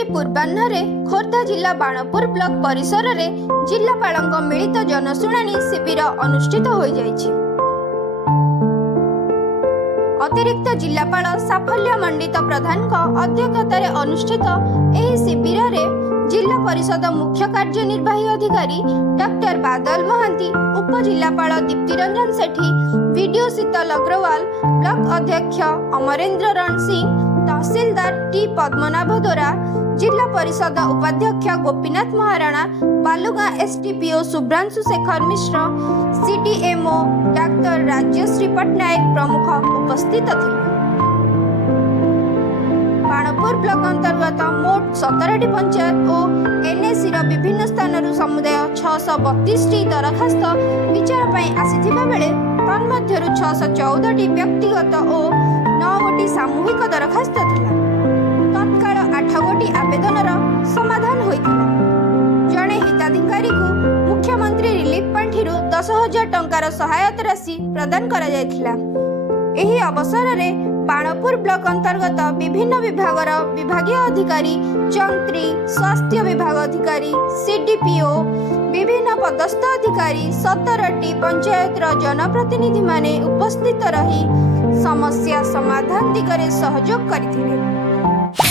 आज पूर्वाह्न खोर्धा जिला बाणपुर ब्लॉक परिसर में जिलापाल मिलित जनशुणाणी शिविर अनुष्ठित हो जाइछि। अतिरिक्त जिलापाल साफल्य मंडित प्रधान अध्यक्षतार अनुष्ठित एही शिविर में जिला परिषद मुख्य कार्यनिर्वाही अधिकारी डॉक्टर बादल महांती, उपजिलापाल दीप्तिरंजन सेठी, वीडियो शीतल अग्रवाल, ब्लॉक अध्यक्ष अमरेंद्र रण सिंह, तहसीलदार टी पद्मनाभ दोरा, जिला परिषद उपाध्यक्ष गोपीनाथ महाराणा, बालुगां एसडीपीओ शुभ्रांशु शेखर मिश्र, सीडीएमओ डॉक्टर राज्यश्री पट्टनायक प्रमुख उपस्थित थे। बाणपुर ब्लॉक अंतर्गत मोट 17टी पंचायत और एनएसी विभिन्न स्थान समुदाय 632टी दरखास्त विचार आसीथिबा बेले तन्मध्यरु 614टी व्यक्तिगत और 9 गोटी सामूहिक दरखास्त थिला। तत्काल 8 गोटी आवेदनर समाधान होइथिला। जणे हिताधिकारी को मुख्यमंत्री रिलीफ पांठिरु 10,000 टंकार सहायता राशि प्रदान करा जायथिला। एही अवसर में बाणपुर ब्लॉक अंतर्गत विभिन्न विभागर विभागीय अधिकारी, जंत्री, स्वास्थ्य विभाग अधिकारी, सीडीपीओ, विभिन्न पदस्थ अधिकारी 17टी पंचायतर जनप्रतिनिधि माने उपस्थित रही समस्या समाधान दिगरे सहयोग करथिले।